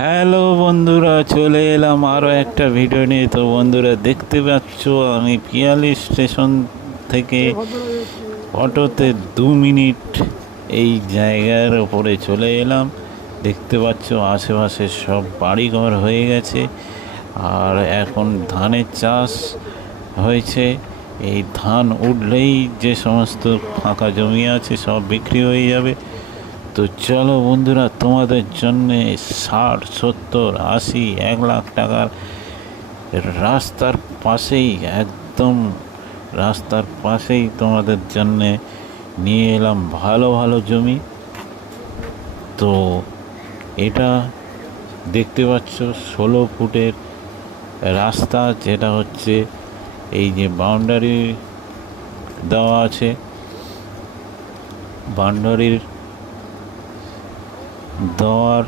Hello বন্ধুরা, চলে এলাম আরও একটা ভিডিও নিয়ে। তো বন্ধুরা, দেখতে পাচ্ছ আমি পিয়ালি স্টেশন থেকে অটোতে 2 মিনিট এই জায়গার ওপরে চলে এলাম। দেখতে পাচ্ছ আশেপাশে সব বাড়িঘর হয়ে গেছে, আর এখন ধানের চাষ হয়েছে। এই ধান উঠলেই যে সমস্ত ফাঁকা জমি আছে সব বিক্রি হয়ে যাবে। তো চলো বন্ধুরা, তোমাদের জন্যে 60, 70, 80, 1 লাখ টাকার রাস্তার পাশেই, একদম রাস্তার পাশেই তোমাদের জন্যে নিয়ে এলাম ভালো ভালো জমি। তো এটা দেখতে পাচ্ছ 16 ফুটের রাস্তা, যেটা হচ্ছে এই যে বাউন্ডারি দেওয়া আছে, বাউন্ডারির দেওয়ার